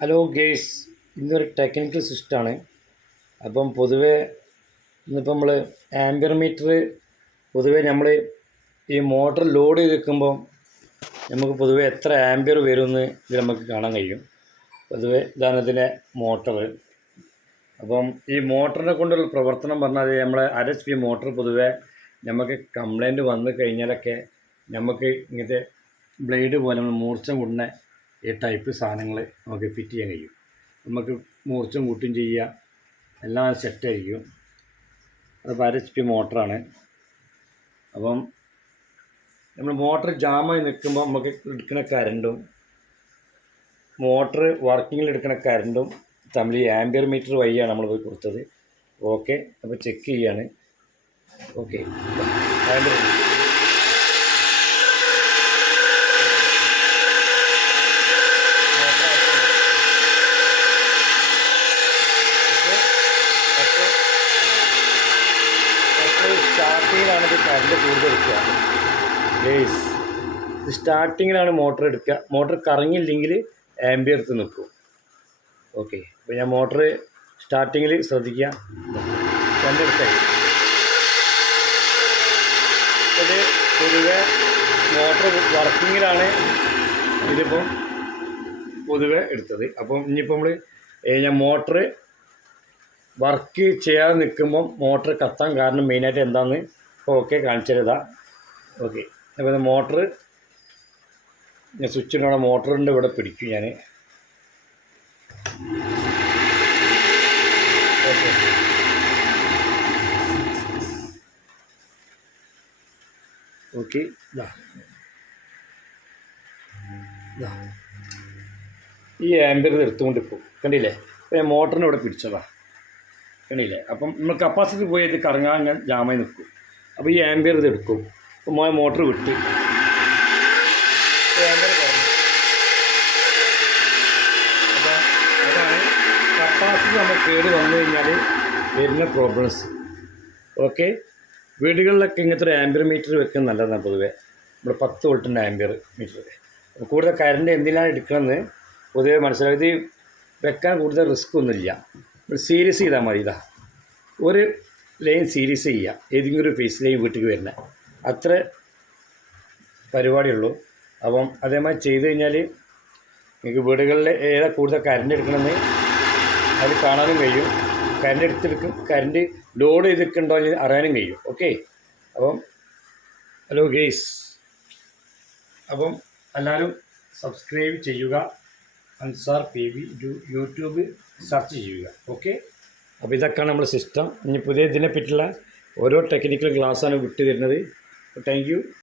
Hello guys, ഇന്നൊരു technical സിസ്റ്റമാണ്. അപ്പം പൊതുവേ ഇന്നിപ്പോൾ നമ്മൾ ആംബിയർ മീറ്റർ പൊതുവേ നമ്മൾ ഈ മോട്ടർ ലോഡ് ചെയ്ത് വെക്കുമ്പോൾ നമുക്ക് പൊതുവേ എത്ര ആംബിയർ വരുമെന്ന് ഇത് നമുക്ക് കാണാൻ കഴിയും. പൊതുവേ ഇതാണ് ഇതിൻ്റെ മോട്ടർ. അപ്പം ഈ മോട്ടറിനെ കൊണ്ടുള്ള പ്രവർത്തനം പറഞ്ഞാൽ നമ്മളെ RHP മോട്ടർ പൊതുവേ നമുക്ക് കംപ്ലൈൻറ്റ് വന്നു കഴിഞ്ഞാലൊക്കെ നമുക്ക് ഇങ്ങനത്തെ ബ്ലേഡ് പോലെ നമ്മൾ മൂർച്ച കൂടുന്ന ഈ ടൈപ്പ് സാധനങ്ങൾ നമുക്ക് ഫിറ്റ് ചെയ്യാൻ കഴിയും. നമുക്ക് മൂർച്ചം കൂട്ടും ചെയ്യുക, എല്ലാം സെറ്റായിരിക്കും. അത് RHP മോട്ടറാണ്. അപ്പം നമ്മൾ മോട്ടർ ജാമായി നിൽക്കുമ്പോൾ നമുക്ക് എടുക്കുന്ന കറണ്ടും മോട്ടർ വർക്കിങ്ങിൽ എടുക്കുന്ന കറണ്ടും തമ്മിൽ ഈ ആംബിയർ മീറ്റർ വഴിയാണ് നമ്മൾ പോയി കൊടുത്തത്. ഓക്കെ, അപ്പോൾ ചെക്ക് ചെയ്യാണ്. ഓക്കെ, ആംബിയർ സ്റ്റാർട്ടിങ്ങിലാണ് ഇത് കറണ്ട് കൂടുതൽ എടുക്കുക. ഗേയ്സ്, ഇത് സ്റ്റാർട്ടിങ്ങിലാണ് മോട്ടർ എടുക്കുക. മോട്ടർ കറങ്ങിയില്ലെങ്കിൽ ആംബിയർ എടുത്ത് നിൽക്കും. ഓക്കെ, അപ്പോൾ ഞാൻ മോട്ടർ സ്റ്റാർട്ടിങ്ങിൽ ശ്രദ്ധിക്കുക. രണ്ടെടുത്തായി ഇത് പൊതുവെ മോട്ടർ വർക്കിങ്ങിലാണ് ഇതിപ്പം പൊതുവെ എടുത്തത്. അപ്പം ഇനിയിപ്പോൾ ഞാൻ മോട്ടർ വർക്ക് ചെയ്യാതെ നിൽക്കുമ്പം മോട്ടർ കത്താൻ കാരണം മെയിനായിട്ട് എന്താണെന്ന് ഓക്കെ കാണിച്ചു തരുതാ. ഓക്കെ, അപ്പോൾ മോട്ടർ ഞാൻ സ്വിച്ചിൻ്റെ മോട്ടറിൻ്റെ ഇവിടെ പിടിക്കും ഞാൻ. ഓക്കെ, ഓക്കെ, ഈ ആംബിയർ എടുത്തുകൊണ്ട് ഇപ്പോൾ കണ്ടില്ലേ. അപ്പോൾ ഞാൻ മോട്ടറിനെ ഇവിടെ പിടിച്ചതാ, കണ്ടില്ലേ. അപ്പം നമ്മൾ കപ്പാസിറ്റി പോയി ഇത് കറങ്ങാൻ ഞാൻ ജാമായി നിൽക്കും. അപ്പോൾ ഈ ആംബിയർ ഇത് എടുക്കും. അപ്പോൾ മോട്ടർ വിട്ട് ആംബിയർ കുറഞ്ഞു. അപ്പോൾ അതാണ് കപ്പാസിറ്റി നമ്മൾ കേട് വന്നു കഴിഞ്ഞാൽ വരുന്ന പ്രോബ്ലംസ്. ഓക്കെ, വീടുകളിലൊക്കെ ഇങ്ങനത്തെ ഒരു ആംബിയർ മീറ്റർ വെക്കുന്നത് നല്ലതാണ്. പൊതുവേ നമ്മൾ 10 വോൾട്ടിൻ്റെ ആംബിയർ മീറ്റർ. കൂടുതൽ കറണ്ട് എന്തിനാണ് എടുക്കണമെന്ന് പൊതുവേ മനസ്സിലാക്കി. ഇത് വെക്കാൻ കൂടുതൽ റിസ്ക് ഒന്നുമില്ല. സീരീസ് ചെയ്താൽ മതി. ഇതാ ഒരു ലൈൻ സീരീസ് ചെയ്യുക, ഏതെങ്കിലും ഒരു ഫേസ് ലൈൻ വീട്ടിലേക്ക് വരുന്ന അത്ര പരിപാടിയുള്ളൂ. അപ്പം അതേമാതിരി ചെയ്ത് കഴിഞ്ഞാൽ നിങ്ങൾക്ക് വീടുകളിൽ ഏതാ കൂടുതൽ കറണ്ട് എടുക്കണമെന്ന് അത് കാണാനും കഴിയും. കറണ്ട് ലോഡ് ചെയ്തിട്ടുണ്ടോ എന്ന് അറിയാനും കഴിയും. ഓക്കെ, അപ്പം ഹലോ ഗേയ്സ്, അപ്പം എല്ലാവരും സബ്സ്ക്രൈബ് ചെയ്യുക. അൻസാർ PV യൂട്യൂബ് സെർച്ച് ചെയ്യുക. ഓക്കെ, അപ്പോൾ ഇതൊക്കെയാണ് നമ്മുടെ സിസ്റ്റം. ഇനി പുതിയ ഇതിനെ പറ്റിയുള്ള ഓരോ ടെക്നിക്കൽ ക്ലാസ്സാണ് വിട്ടു തരുന്നത്. Thank you.